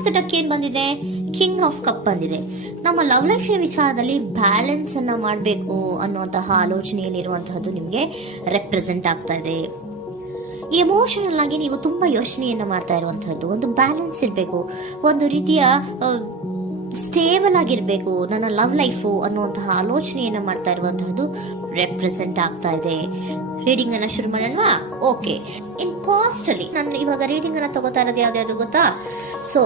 Of the duck ಏನ್ ಬಂದಿದೆ, king of cup ಬಂದಿದೆ. ನಮ್ಮ ಲವ್ ಲೈಫಿನ ವಿಚಾರದಲ್ಲಿ ಬ್ಯಾಲೆನ್ಸ್ ಅನ್ನ ಮಾಡಬೇಕು ಅನ್ನುವಂತಹ ಆಲೋಚನೆಯಲ್ಲಿರುವಂತಹದ್ದು ನಿಮ್ಗೆ ರೆಪ್ರೆಸೆಂಟ್ ಆಗ್ತಾ ಇದೆ. ಎಮೋಷನಲ್ ಆಗಿ ನೀವು ತುಂಬಾ ಯೋಚನೆಯನ್ನ ಮಾಡ್ತಾ ಇರುವಂತಹದ್ದು, ಒಂದು ಬ್ಯಾಲೆನ್ಸ್ ಇರಬೇಕು, ಒಂದು ರೀತಿಯ ಸ್ಟೇಬಲ್ ಆಗಿರ್ಬೇಕು ನನ್ನ ಲವ್ ಲೈಫು ಅನ್ನುವಂತಹ ಆಲೋಚನೆಯನ್ನ ಮಾಡ್ತಾ ಇರುವಂತಹದ್ದು ರೆಪ್ರೆಸೆಂಟ್ ಆಗ್ತಾ ಇದೆ. ರೀಡಿಂಗ್ ಅನ್ನ ಶುರು ಮಾಡೋಣ. ಓಕೆ, ಇನ್ ಪಾಸ್ಟ್ ಅಲ್ಲಿ ನಾನು ಇವಾಗ ರೀಡಿಂಗ್ ಅನ್ನ ತಗೋತಾ ಇರೋದು ಯಾವ್ದು ಗೊತ್ತಾ? ಸೊ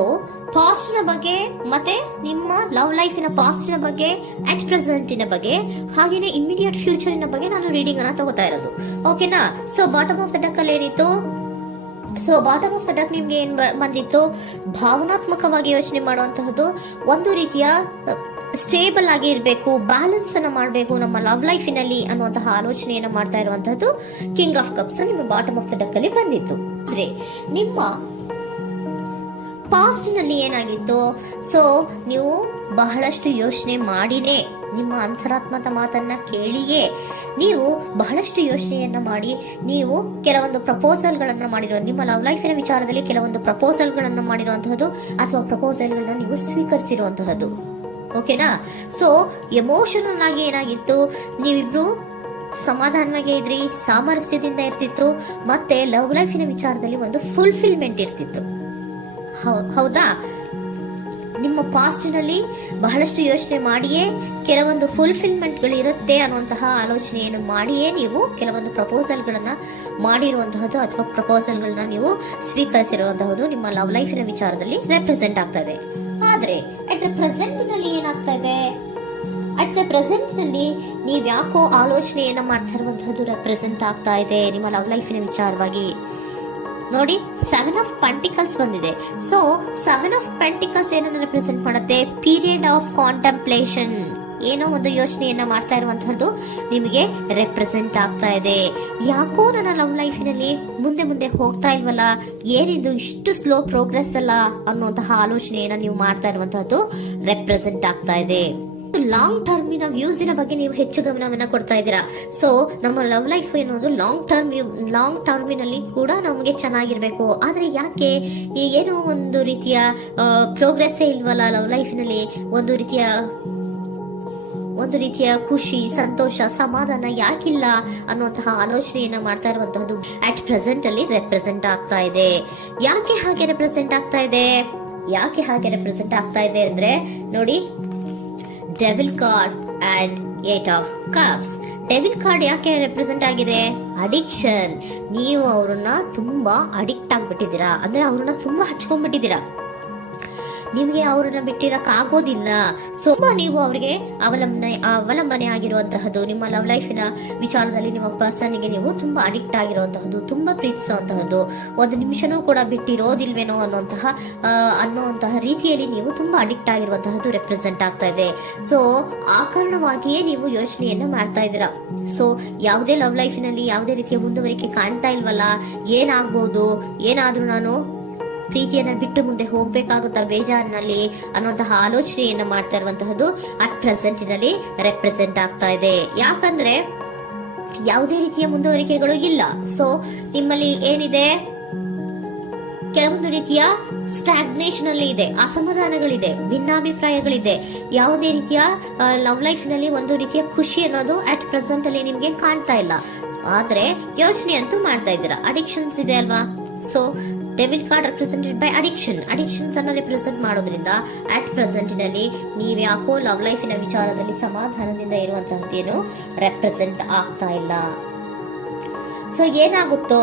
ಪಾಸ್ಟ್ ನ ಬಗ್ಗೆ ಮತ್ತೆ ನಿಮ್ಮ ಲವ್ ಲೈಫಿನ ಪಾಸ್ಟ್ ನ ಬಗ್ಗೆ ಅಟ್ ಪ್ರೆಸೆಂಟಿನ ಬಗ್ಗೆ ಹಾಗೇನೆ ಇಮಿಡಿಯೇಟ್ ಫ್ಯೂಚರಿನ ಬಗ್ಗೆ ನಾನು ರೀಡಿಂಗ್ ಅನ್ನ ತಗೋತಾ ಇರೋದು. ಓಕೆನಾ? So bottom of the duck ಅಲ್ಲಿ ಏನಿತ್ತು, so bottom of the duck ನಿಮ್ಗೆ ಏನ್ ಬಂದಿತ್ತು, ಭಾವನಾತ್ಮಕವಾಗಿ ಯೋಚನೆ ಮಾಡುವಂತಹದ್ದು, ಒಂದು ರೀತಿಯ ಸ್ಟೇಬಲ್ ಆಗಿ ಇರಬೇಕು, ಬ್ಯಾಲೆನ್ಸ್ ಅನ್ನ ಮಾಡಬೇಕು ನಮ್ಮ ಲವ್ ಲೈಫಿನಲ್ಲಿ ಅನ್ನುವಂತಹ ಆಲೋಚನೆಯನ್ನ ಮಾಡ್ತಾ ಇರುವಂತಹದ್ದು ಕಿಂಗ್ ಆಫ್ ಕಪ್ಸ್ ನಿಮ್ಮ ಬಾಟಮ್ ಆಫ್ ದ ಡಕ್ ಅಲ್ಲಿ ಬಂದಿತ್ತು. ಅಂದ್ರೆ ನಿಮ್ಮ ಪಾಸ್ಟ್ ನಲ್ಲಿ ಏನಾಗಿತ್ತು, ಸೊ ನೀವು ಬಹಳಷ್ಟು ಯೋಚನೆ ಮಾಡಿನೇ, ನಿಮ್ಮ ಅಂತರಾತ್ಮದ ಮಾತನ್ನ ಕೇಳಿಯೇ ನೀವು ಬಹಳಷ್ಟು ಯೋಚನೆಯನ್ನ ಮಾಡಿ ನೀವು ಕೆಲವೊಂದು ಪ್ರಪೋಸಲ್ ಗಳನ್ನ ಮಾಡಿರೋ, ನಿಮ್ಮ ಲವ್ ಲೈಫಿನ ವಿಚಾರದಲ್ಲಿ ಕೆಲವೊಂದು ಪ್ರಪೋಸಲ್ ಗಳನ್ನ ಮಾಡಿರುವಂತಹದ್ದು ಅಥವಾ ಪ್ರಪೋಸಲ್ ಗಳನ್ನ ನೀವು ಸ್ವೀಕರಿಸಿರುವಂತಹದ್ದು. ಓಕೆನಾ? ಸೊ ಎಮೋಷನಲ್ ಆಗಿ ಏನಾಗಿತ್ತು, ನೀವಿಬ್ರು ಸಮಾಧಾನವಾಗಿ ಇದ್ರಿ, ಸಾಮರಸ್ಯದಿಂದ ಇರ್ತಿತ್ತು, ಮತ್ತೆ ಲವ್ ಲೈಫಿನ ವಿಚಾರದಲ್ಲಿ ಒಂದು ಫುಲ್ಫಿಲ್ಮೆಂಟ್ ಇರ್ತಿತ್ತು. ಹೌದಾ? ನಿಮ್ಮ ಪಾಸ್ಟ್ ನಲ್ಲಿ ಬಹಳಷ್ಟು ಯೋಚನೆ ಮಾಡಿಯೇ ಕೆಲವೊಂದು ಫುಲ್ಫಿಲ್ಮೆಂಟ್ ಗಳು ಇರುತ್ತೆ ಅನ್ನುವಂತಹ ಆಲೋಚನೆಯನ್ನು ಮಾಡಿಯೇ ನೀವು ಕೆಲವೊಂದು ಪ್ರಪೋಸಲ್ ಗಳನ್ನ ಮಾಡಿರುವಂತಹದ್ದು ಅಥವಾ ಪ್ರಪೋಸಲ್ ಗಳನ್ನ ನೀವು ಸ್ವೀಕರಿಸಿರುವಂತಹದ್ದು ನಿಮ್ಮ ಲವ್ ಲೈಫಿನ ವಿಚಾರದಲ್ಲಿ ರೆಪ್ರೆಸೆಂಟ್ ಆಗ್ತಾ ಇದೆ. ಆದ್ರೆ ಅಟ್ ದ ಪ್ರೆಸೆಂಟ್ ನಲ್ಲಿ ಏನಾಗ್ತಾ ಇದೆ, ಅಟ್ ದ ಪ್ರೆಸೆಂಟ್ ನಲ್ಲಿ ನೀವ್ ಯಾಕೋ ಆಲೋಚನೆಯನ್ನ ಮಾಡ್ತಾ ಇರುವಂತಹದ್ದು ರೆಪ್ರೆಸೆಂಟ್ ಆಗ್ತಾ ಇದೆ ನಿಮ್ಮ ಲವ್ ಲೈಫಿನ ವಿಚಾರವಾಗಿ. ನೋಡಿ, 7 ಆಫ್ ಪೆಂಟಿಕಲ್ಸ್ ಬಂದಿದೆ. ಸೊ 7 ಆಫ್ ಪೆಂಟಿಕಲ್ಸ್ ಏನನ್ನ ರೆಪ್ರೆಸೆಂಟ್ ಮಾಡುತ್ತೆ, ಪೀರಿಯಡ್ ಆಫ್ ಕಾಂಟೆಂಪ್ಲೇಷನ್, ಏನೋ ಒಂದು ಯೋಚನೆಯನ್ನ ಮಾಡ್ತಾ ಇರುವಂತಹದ್ದು ನಿಮಗೆ ರೆಪ್ರೆಸೆಂಟ್ ಆಗ್ತಾ ಇದೆ. ಯಾಕೋ ನನ್ನ ಲವ್ ಲೈಫಿನಲ್ಲಿ ಮುಂದೆ ಮುಂದೆ ಹೋಗ್ತಾ ಇಲ್ವಲ್ಲ, ಏನಿದು ಇಷ್ಟು ಸ್ಲೋ ಪ್ರೋಗ್ರೆಸ್ ಅಲ್ಲ ಅನ್ನುವಂತಹ ಆಲೋಚನೆಯನ್ನ ನೀವು ಮಾಡ್ತಾ ಇರುವಂತಹದ್ದು ರೆಪ್ರೆಸೆಂಟ್ ಆಗ್ತಾ ಇದೆ. ಲಾಂಗ್ ಟರ್ಮಿನ ವ್ಯೂಸಿನ ಬಗ್ಗೆ ನೀವು ಹೆಚ್ಚು ಗಮನವನ್ನ ಕೊಡ್ತಾ ಇದ್ದೀರಾ. ಸೊ ನಮ್ಮ ಲವ್ ಲೈಫ್ ಏನೋದು ಲಾಂಗ್ ಟರ್ಮಿನಲ್ಲಿ ಕೂಡ ನಮಗೆ ಚೆನ್ನಾಗಿರ್ಬೇಕು. ಆದ್ರೆ ಯಾಕೆ ಏನೋ ಒಂದು ರೀತಿಯ ಪ್ರೋಗ್ರೆಸ್ ಇಲ್ವಲ್ಲ ಲವ್ ಲೈಫಿನಲ್ಲಿ, ಒಂದು ರೀತಿಯ ಖುಷಿ, ಸಂತೋಷ, ಸಮಾಧಾನ ಯಾಕಿಲ್ಲ ಅನ್ನುವಂತಹ ಆಲೋಚನೆಯನ್ನ ಮಾಡ್ತಾ ಇರುವಂತಹದ್ದು ಅಟ್ ಪ್ರೆಸೆಂಟ್ ಅಲ್ಲಿ ರೆಪ್ರೆಸೆಂಟ್ ಆಗ್ತಾ ಇದೆ. ಯಾಕೆ ಹಾಗೆ ರೆಪ್ರೆಸೆಂಟ್ ಆಗ್ತಾ ಇದೆ ಅಂದ್ರೆ ನೋಡಿ, devil card and 8 of cups. Devil card ಯಾಕೆ ರೆಪ್ರೆಸೆಂಟ್ ಆಗಿದೆ, ಅಡಿಕ್ಷನ್. ನೀವು ಅವ್ರನ್ನ ತುಂಬಾ ಅಡಿಕ್ಟ್ ಆಗ್ಬಿಟ್ಟಿದ್ದೀರಾ, ಅಂದ್ರೆ ಅವ್ರನ್ನ ತುಂಬಾ ಹಚ್ಕೊಂಡ್ಬಿಟ್ಟಿದ್ದೀರಾ, ನಿಮ್ಗೆ ಅವ್ರನ್ನ ಬಿಟ್ಟಿರಕ್ ಆಗೋದಿಲ್ಲ. ಸೊ ನೀವು ಅವ್ರಿಗೆ ಅವಲಂಬನೆ ಆಗಿರುವಂತಹದ್ದು, ನಿಮ್ಮ ಲವ್ ಲೈಫಿನ ವಿಚಾರದಲ್ಲಿ ನಿಮ್ಮ ಪರ್ಸನ್ಗೆ ನೀವು ತುಂಬಾ ಅಡಿಕ್ಟ್ ಆಗಿರುವಂತಹದ್ದು, ತುಂಬಾ ಪ್ರೀತಿಸುವಂತಹದ್ದು, ಒಂದು ನಿಮಿಷನೂ ಕೂಡ ಬಿಟ್ಟಿರೋದಿಲ್ವೇನೋ ಅನ್ನುವಂತಹ ರೀತಿಯಲ್ಲಿ ನೀವು ತುಂಬಾ ಅಡಿಕ್ಟ್ ಆಗಿರುವಂತಹದ್ದು ರೆಪ್ರೆಸೆಂಟ್ ಆಗ್ತಾ ಇದೆ. ಸೊ ಆ ಕಾರಣವಾಗಿಯೇ ನೀವು ಯೋಚನೆಯನ್ನ ಮಾಡ್ತಾ ಇದ್ದೀರಾ. ಸೊ ಯಾವುದೇ ಲವ್ ಲೈಫಿನಲ್ಲಿ ಯಾವುದೇ ರೀತಿಯ ಮುಂದುವರಿಕೆ ಕಾಣ್ತಾ ಇಲ್ವಲ್ಲ, ಏನಾಗ್ಬಹುದು, ಏನಾದ್ರೂ ನಾನು ಪ್ರೀತಿಯನ್ನ ಬಿಟ್ಟು ಮುಂದೆ ಹೋಗ್ಬೇಕಾಗುತ್ತಾ ಬೇಜಾರಿನಲ್ಲಿ ಅನ್ನುವಂತಹ ಆಲೋಚನೆಯನ್ನ ಮಾಡ್ತಾ ಇರುವಂತಹದ್ದು ಅಟ್ ಪ್ರೆಸೆಂಟಿನಲ್ಲಿ ರೆಪ್ರೆಸೆಂಟ್ ಆಗ್ತಾ ಇದೆ. ಯಾಕಂದ್ರೆ ಯಾವುದೇ ರೀತಿಯ ಮುಂದುವರಿಕೆಗಳು ಇಲ್ಲ. ಸೊ ನಿಮ್ಮಲ್ಲಿ ಏನಿದೆ, ಕೆಲವೊಂದು ರೀತಿಯ ಸ್ಟಾಗ್ನೇಷನ್ ಅಲ್ಲಿ ಇದೆ, ಅಸಮಾಧಾನಗಳಿದೆ, ಭಿನ್ನಾಭಿಪ್ರಾಯಗಳಿದೆ, ಯಾವುದೇ ರೀತಿಯ ಲವ್ ಲೈಫ್ ನಲ್ಲಿ ಒಂದು ರೀತಿಯ ಖುಷಿ ಅನ್ನೋದು ಅಟ್ ಪ್ರೆಸೆಂಟ್ ಅಲ್ಲಿ ನಿಮ್ಗೆ ಕಾಣ್ತಾ ಇಲ್ಲ. ಆದ್ರೆ ಯೋಚನೆ ಅಂತೂ ಮಾಡ್ತಾ ಇದ್ದೀರಾ, ಅಡಿಕ್ಷನ್ಸ್ ಇದೆ ಅಲ್ವಾ. So devil card represented by addictions ಅನ್ನ ರೆಪ್ರೆಸೆಂಟ್ ಮಾಡೋದ್ರಿಂದ ಅಟ್ ಪ್ರೆಸೆಂಟಿನಲ್ಲಿ ನೀವ್ ಯಾಕೋ ಲವ್ ಲೈಫಿನ ವಿಚಾರದಲ್ಲಿ ಸಮಾಧಾನದಿಂದ ಇರುವಂತಹದ್ದೇನು ರೆಪ್ರೆಸೆಂಟ್ ಆಗ್ತಾ ಇಲ್ಲ. ಸೊ ಏನಾಗುತ್ತೋ,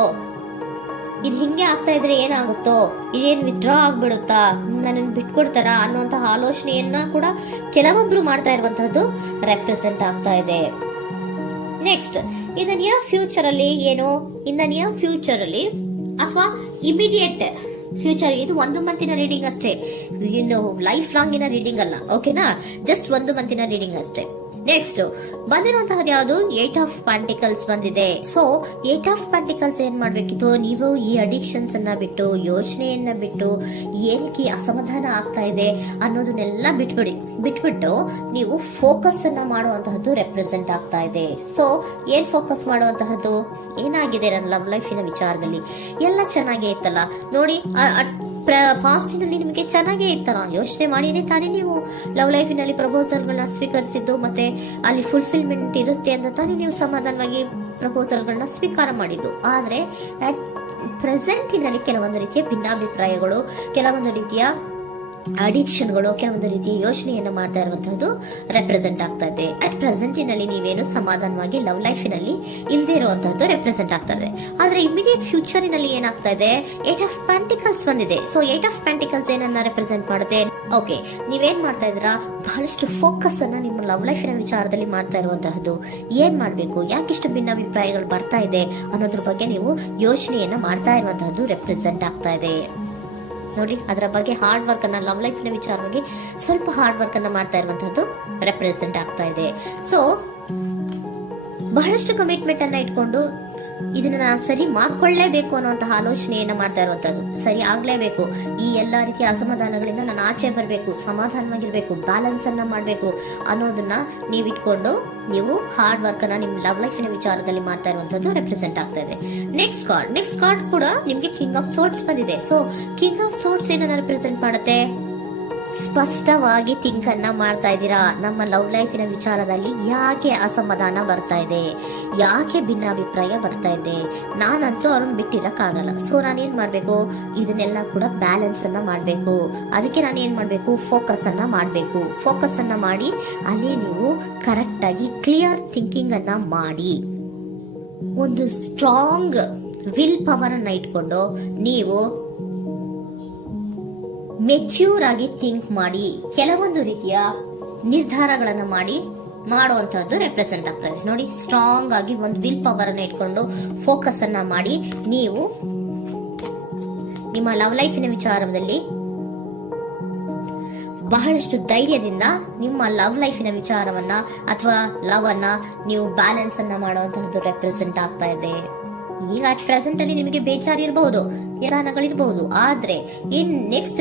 ಇದು ಹಿಂಗೆ ಆಗ್ತಾ ಇದ್ರೆ ಏನಾಗುತ್ತೋ, ಇದೇನ್ ವಿತ್ಡ್ರಾ ಆಗ್ಬಿಡುತ್ತಾ, ನನ್ನ ಬಿಟ್ಕೊಡ್ತಾರ ಅನ್ನುವಂತಹ ಆಲೋಚನೆಯನ್ನ ಕೂಡ ಕೆಲವೊಬ್ರು ಮಾಡ್ತಾ ಇರುವಂತಹದ್ದು ರೆಪ್ರೆಸೆಂಟ್ ಆಗ್ತಾ ಇದೆ. Next, in the near future ಅಲ್ಲಿ ಅಥವಾ ಇಮಿಡಿಯೇಟ್ ಫ್ಯೂಚರ್, ಇದು 1 ಮಂತಿನ ರೀಡಿಂಗ್ ಅಷ್ಟೇ, ಇನ್ನು ಲೈಫ್ ಲಾಂಗ್ ಇನ ರೀಡಿಂಗ್ ಅಲ್ಲ. ಓಕೆನಾ? ಜಸ್ಟ್ 1 ಮಂತಿನ ರೀಡಿಂಗ್ ಅಷ್ಟೇ. ನೆಕ್ಸ್ಟ್ ಬಂದಿರುವಂತಹದ್ದು ಯಾವುದು, 8 ಆಫ್ ಪೆಂಟಿಕಲ್ಸ್ ಬಂದಿದೆ. ಸೊ 8 ಆಫ್ ಪೆಂಟಿಕಲ್ಸ್ ಏನ್ ಮಾಡ್ಬೇಕಿತ್ತು, ನೀವು ಈ ಅಡಿಕ್ಷನ್ಸ್ ಅನ್ನ ಬಿಟ್ಟು, ಯೋಚನೆಯನ್ನ ಬಿಟ್ಟು, ಏನಕ್ಕೆ ಅಸಮಾಧಾನ ಆಗ್ತಾ ಇದೆ ಅನ್ನೋದನ್ನೆಲ್ಲ ಬಿಟ್ಬಿಟ್ಟು ನೀವು ಫೋಕಸ್ ಅನ್ನ ಮಾಡುವಂತಹದ್ದು ರೆಪ್ರೆಸೆಂಟ್ ಆಗ್ತಾ ಇದೆ. ಸೊ ಏನ್ ಫೋಕಸ್ ಮಾಡುವಂತಹದ್ದು, ಏನಾಗಿದೆ ನನ್ನ ಲವ್ ಲೈಫಿನ ವಿಚಾರದಲ್ಲಿ, ಎಲ್ಲ ಚೆನ್ನಾಗೇ ಇತ್ತಲ್ಲ ನೋಡಿ, ಪಾಸ್ಟಿನಲ್ಲಿ ನಿಮಗೆ ಚೆನ್ನಾಗೇ ಇತ್ತಲ್ಲ, ಯೋಚನೆ ಮಾಡಿನೇ ತಾನೇ ನೀವು ಲವ್ ಲೈಫಿನಲ್ಲಿ ಪ್ರಪೋಸಲ್ಗಳನ್ನ ಸ್ವೀಕರಿಸಿದ್ದು, ಮತ್ತೆ ಅಲ್ಲಿ ಫುಲ್ಫಿಲ್ಮೆಂಟ್ ಇರುತ್ತೆ ಅಂತ ತಾನೇ ನೀವು ಸಮಾಧಾನವಾಗಿ ಪ್ರಪೋಸಲ್ಗಳನ್ನ ಸ್ವೀಕಾರ ಮಾಡಿದ್ದು. ಆದ್ರೆ ಪ್ರೆಸೆಂಟಿನಲ್ಲಿ ಕೆಲವೊಂದು ರೀತಿಯ ಭಿನ್ನಾಭಿಪ್ರಾಯಗಳು, ಕೆಲವೊಂದು ರೀತಿಯ ಅಡಿಕ್ಷನ್ಗಳು, ಕೆಲವೊಂದು ರೀತಿಯ ಯೋಚನೆಯನ್ನು ಮಾಡ್ತಾ ಇರುವಂತಹದ್ದು ರೆಪ್ರೆಸೆಂಟ್ ಆಗ್ತಾ ಇದೆ. ಅಟ್ ಪ್ರೆಸೆಂಟಿನಲ್ಲಿ ನೀವೇನು ಸಮಾಧಾನವಾಗಿ ಲವ್ ಲೈಫಿನಲ್ಲಿ ಇಲ್ಲದೆ ಇರುವಂತಹದ್ದು ರೆಪ್ರೆಸೆಂಟ್ ಆಗ್ತಾ ಇದೆ. ಆದ್ರೆ ಇಮಿಡಿಯೇಟ್ ಫ್ಯೂಚರಿನಲ್ಲಿ ಏನಾಗ್ತಾ ಇದೆ, 8 ಆಫ್ ಪೆಂಟಿಕಲ್ಸ್ ಬಂದಿದೆ. ಸೊ 8 ಆಫ್ ಪೆಂಟಿಕಲ್ಸ್ ಏನನ್ನ ರೆಪ್ರೆಸೆಂಟ್ ಮಾಡುತ್ತೆ? ಓಕೆ, ನೀವೇನ್ ಮಾಡ್ತಾ ಇದ್ದೀರಾ, ಬಹಳಷ್ಟು ಫೋಕಸ್ ಅನ್ನ ನಿಮ್ಮ ಲವ್ ಲೈಫಿನ ವಿಚಾರದಲ್ಲಿ ಮಾಡ್ತಾ ಇರುವಂತಹದ್ದು. ಏನ್ ಮಾಡ್ಬೇಕು, ಯಾಕಿಷ್ಟು ಭಿನ್ನಾಭಿಪ್ರಾಯಗಳು ಬರ್ತಾ ಇದೆ ಅನ್ನೋದ್ರ ಬಗ್ಗೆ ನೀವು ಯೋಚನೆಯನ್ನ ಮಾಡ್ತಾ ಇರುವಂತಹದ್ದು ರೆಪ್ರೆಸೆಂಟ್ ಆಗ್ತಾ ಇದೆ. ನೋಡಿ, ಅದರ ಬಗ್ಗೆ ಹಾರ್ಡ್ ವರ್ಕ್ ಅನ್ನ, ಲವ್ ಲೈಫಿನ ವಿಚಾರವಾಗಿ ಸ್ವಲ್ಪ ಹಾರ್ಡ್ ವರ್ಕ್ ಅನ್ನ ಮಾಡ್ತಾ ಇರುವಂತಹದ್ದು ರೆಪ್ರೆಸೆಂಟ್ ಆಗ್ತಾ ಇದೆ. ಸೊ ಬಹಳಷ್ಟು ಕಮಿಟ್ಮೆಂಟ್ ಅನ್ನ ಇಟ್ಕೊಂಡು ಇದನ್ನ ನಾನು ಸರಿ ಮಾಡ್ಕೊಳ್ಳೇಬೇಕು ಅನ್ನುವಂತಹ ಆಲೋಚನೆಯನ್ನ ಮಾಡ್ತಾ ಇರುವಂತದ್ದು. ಸರಿ ಆಗ್ಲೇಬೇಕು, ಈ ಎಲ್ಲಾ ರೀತಿಯ ಅಸಮಾಧಾನಗಳಿಂದ ನಾನು ಆಚೆ ಬರಬೇಕು, ಸಮಾಧಾನವಾಗಿರ್ಬೇಕು, ಬ್ಯಾಲೆನ್ಸ್ ಅನ್ನ ಮಾಡ್ಬೇಕು ಅನ್ನೋದನ್ನ ನೀವು ಇಟ್ಕೊಂಡು ನೀವು ಹಾರ್ಡ್ ವರ್ಕ್ ಅನ್ನ ನಿಮ್ ಲವ್ ಲೈಫಿನ ವಿಚಾರದಲ್ಲಿ ಮಾಡ್ತಾ ಇರುವಂತದ್ದು ರೆಪ್ರೆಸೆಂಟ್ ಆಗ್ತಾ ಇದೆ. ನೆಕ್ಸ್ಟ್ ಕಾರ್ಡ್ ಕೂಡ ನಿಮ್ಗೆ ಕಿಂಗ್ ಆಫ್ ಸೋರ್ಟ್ಸ್ ಬಂದಿದೆ. ಸೊ ಕಿಂಗ್ ಆಫ್ ಸೋರ್ಟ್ಸ್ ಏನನ್ನ ರೆಪ್ರೆಸೆಂಟ್ ಮಾಡುತ್ತೆ? ಸ್ಪಷ್ಟವಾಗಿ ಥಿಂಕ್ ಅನ್ನ ಮಾಡ್ತಾ ಇದ್ದೀರಾ. ನಮ್ಮ ಲವ್ ಲೈಫಿನ ವಿಚಾರದಲ್ಲಿ ಯಾಕೆ ಅಸಮಾಧಾನ ಬರ್ತಾ ಇದೆ, ಯಾಕೆ ಭಿನ್ನಾಭಿಪ್ರಾಯ ಬರ್ತಾ ಇದೆ, ನಾನಂತೂ ಅವ್ರನ್ನ ಬಿಟ್ಟಿರಕ್ಕಾಗಲ್ಲ. ಸೊ ನಾನೇನ್ ಮಾಡ್ಬೇಕು, ಇದನ್ನೆಲ್ಲ ಕೂಡ ಬ್ಯಾಲೆನ್ಸ್ ಅನ್ನ ಮಾಡ್ಬೇಕು. ಅದಕ್ಕೆ ನಾನೇನ್ ಮಾಡ್ಬೇಕು, ಫೋಕಸ್ ಅನ್ನ ಮಾಡ್ಬೇಕು. ಫೋಕಸ್ ಅನ್ನ ಮಾಡಿ ಅಲ್ಲಿ ನೀವು ಕರೆಕ್ಟ್ ಆಗಿ ಕ್ಲಿಯರ್ ಥಿಂಕಿಂಗ್ ಅನ್ನ ಮಾಡಿ, ಒಂದು ಸ್ಟ್ರಾಂಗ್ ವಿಲ್ ಪವರ್ ಅನ್ನ ಇಟ್ಕೊಂಡು ನೀವು ಮೆಚ್ಯೂರ್ ಆಗಿ ಥಿಂಕ್ ಮಾಡಿ ಕೆಲವೊಂದು ರೀತಿಯ ನಿರ್ಧಾರಗಳನ್ನು ಮಾಡುವಂತಹದ್ದು ರೆಪ್ರೆಸೆಂಟ್ ಆಗ್ತದೆ. ನೋಡಿ, ಸ್ಟ್ರಾಂಗ್ ಆಗಿ ಒಂದು ವಿಲ್ ಪವರ್ ಅನ್ನ ಇಟ್ಕೊಂಡು ಫೋಕಸ್ ಅನ್ನ ಮಾಡಿ ನೀವು ನಿಮ್ಮ ಲವ್ ಲೈಫಿನ ವಿಚಾರದಲ್ಲಿ ಬಹಳಷ್ಟು ಧೈರ್ಯದಿಂದ ನಿಮ್ಮ ಲವ್ ಲೈಫಿನ ವಿಚಾರವನ್ನ ಅಥವಾ ಲವ್ ಅನ್ನ ನೀವು ಬ್ಯಾಲೆನ್ಸ್ ಅನ್ನ ಮಾಡುವಂತಹದ್ದು ರೆಪ್ರೆಸೆಂಟ್ ಆಗ್ತಾ ಇದೆ. ಈಗ ಅಟ್ ಪ್ರೆಸೆಂಟ್ ಅಲ್ಲಿ ನಿಮಗೆ ಬೇಜಾರಿರಬಹುದು, ವಿಧಾನಗಳಿರಬಹುದು, ಆದ್ರೆ ಇನ್ ನೆಕ್ಸ್ಟ್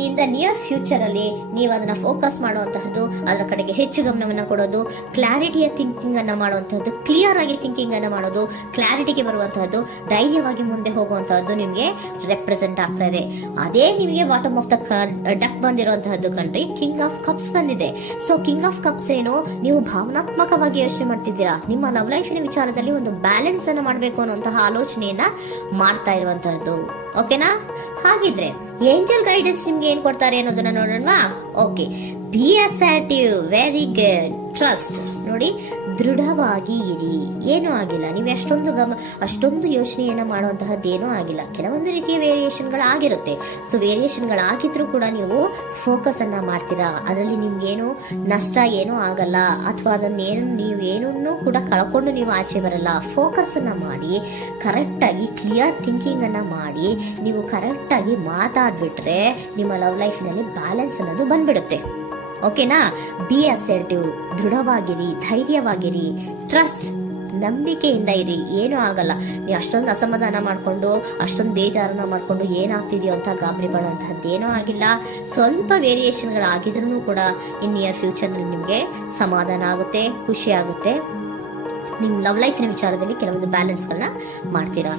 ನಿಂದ ನಿಯರ್ ಫ್ಯೂಚರ್ ಅಲ್ಲಿ ನೀವು ಅದನ್ನ ಫೋಕಸ್ ಮಾಡುವಂತಹದ್ದು, ಅದರ ಕಡೆಗೆ ಹೆಚ್ಚು ಗಮನವನ್ನ ಕೊಡೋದು, ಕ್ಲಾರಿಟಿಯ ಥಿಂಕಿಂಗ್ ಅನ್ನ ಮಾಡುವಂತಹದ್ದು, ಕ್ಲಿಯರ್ ಆಗಿ ಥಿಂಕಿಂಗ್ ಅನ್ನ ಮಾಡೋದು, ಕ್ಲಾರಿಟಿಗೆ ಬರುವಂತಹದ್ದು, ಧೈರ್ಯವಾಗಿ ಮುಂದೆ ಹೋಗುವಂತಹದ್ದು ನಿಮ್ಗೆ ರೆಪ್ರೆಸೆಂಟ್ ಆಗ್ತಾ ಇದೆ. ಅದೇ ನಿಮಗೆ ಬಾಟಮ್ ಆಫ್ ದ ಡಕ್ ಬಂದಿರುವಂತಹದ್ದು ಕಣ್ರಿ, ಕಿಂಗ್ ಆಫ್ ಕಪ್ಸ್ ಬಂದಿದೆ. ಸೊ ಕಿಂಗ್ ಆಫ್ ಕಪ್ಸ್ ಏನು, ನೀವು ಭಾವನಾತ್ಮಕವಾಗಿ ಯೋಚನೆ ಮಾಡ್ತಿದ್ದೀರಾ, ನಿಮ್ಮ ಲವ್ ಲೈಫಿನ ವಿಚಾರದಲ್ಲಿ ಒಂದು ಬ್ಯಾಲೆನ್ಸ್ ಅನ್ನ ಮಾಡಬೇಕು ಅನ್ನುವಂತಹ ಆಲೋಚನೆಯನ್ನ ಮಾಡ್ತಾ ಇರುವಂತಹದ್ದು. ಓಕೆನಾ? ಹಾಗಿದ್ರೆ ಏಂಜಲ್ ಗೈಡೆನ್ಸ್ ನಿಮ್ಗೆ ಏನ್ ಕೊಡ್ತಾರೆ ಅನ್ನೋದನ್ನ ನೋಡೋಣವಾ? Okay, be assertive, very good, trust. ನೋಡಿ, ದೃಢವಾಗಿ ಇರಿ, ಏನೂ ಆಗಿಲ್ಲ. ನೀವು ಅಷ್ಟೊಂದು ಯೋಚನೆಯನ್ನ ಮಾಡುವಂತಹದ್ದೇನೂ ಆಗಿಲ್ಲ. ಕೆಲವೊಂದು ರೀತಿಯ ವೇರಿಯೇಷನ್ಗಳು ಆಗಿರುತ್ತೆ. ಸೊ ವೇರಿಯೇಷನ್ಗಳಾಗಿದ್ರು ಕೂಡ ನೀವು ಫೋಕಸ್ ಅನ್ನ ಮಾಡ್ತೀರಾ, ಅದರಲ್ಲಿ ನಿಮ್ಗೇನು ನಷ್ಟ ಏನೂ ಆಗಲ್ಲ, ಅಥವಾ ಅದನ್ನೇನು ನೀವೇನೂ ಕೂಡ ಕಳ್ಕೊಂಡು ನೀವು ಆಚೆ ಬರಲ್ಲ. ಫೋಕಸ್ ಅನ್ನ ಮಾಡಿ ಕರೆಕ್ಟ್ ಆಗಿ ಕ್ಲಿಯರ್ ಥಿಂಕಿಂಗ್ ಅನ್ನ ಮಾಡಿ ನೀವು ಕರೆಕ್ಟ್ ಆಗಿ ಮಾತಾಡ್ಬಿಟ್ರೆ ನಿಮ್ಮ ಲವ್ ಲೈಫಿನಲ್ಲಿ ಬ್ಯಾಲೆನ್ಸ್ ಅನ್ನೋದು ಬಂದ್ಬಿಡುತ್ತೆ. ಓಕೆನಾ? ಬಿ ಅಸರ್ಟಿವ್, ದೃಢವಾಗಿರಿ, ಧೈರ್ಯವಾಗಿರಿ, ಟ್ರಸ್ಟ್, ನಂಬಿಕೆಯಿಂದ ಇರಿ, ಏನೂ ಆಗಲ್ಲ. ನೀವು ಅಷ್ಟೊಂದು ಅಸಮಾಧಾನ ಮಾಡ್ಕೊಂಡು ಅಷ್ಟೊಂದು ಬೇಜಾರನ್ನ ಮಾಡ್ಕೊಂಡು ಏನಾಗ್ತಿದೆಯೋ ಅಂತ ಗಾಬರಿ ಪಡುವಂತಹದ್ದೇನೂ ಆಗಿಲ್ಲ. ಸ್ವಲ್ಪ ವೇರಿಯೇಷನ್ಗಳಾಗಿದ್ರೂ ಕೂಡ ಇನ್ ನಿಯರ್ ಫ್ಯೂಚರ್ ನಿಮ್ಗೆ ಸಮಾಧಾನ ಆಗುತ್ತೆ, ಖುಷಿ ಆಗುತ್ತೆ. ನಿಮ್ ಲವ್ ಲೈಫಿನ ವಿಚಾರದಲ್ಲಿ ಕೆಲವೊಂದು ಬ್ಯಾಲೆನ್ಸ್ ಗಳನ್ನ ಮಾಡ್ತೀರಾ.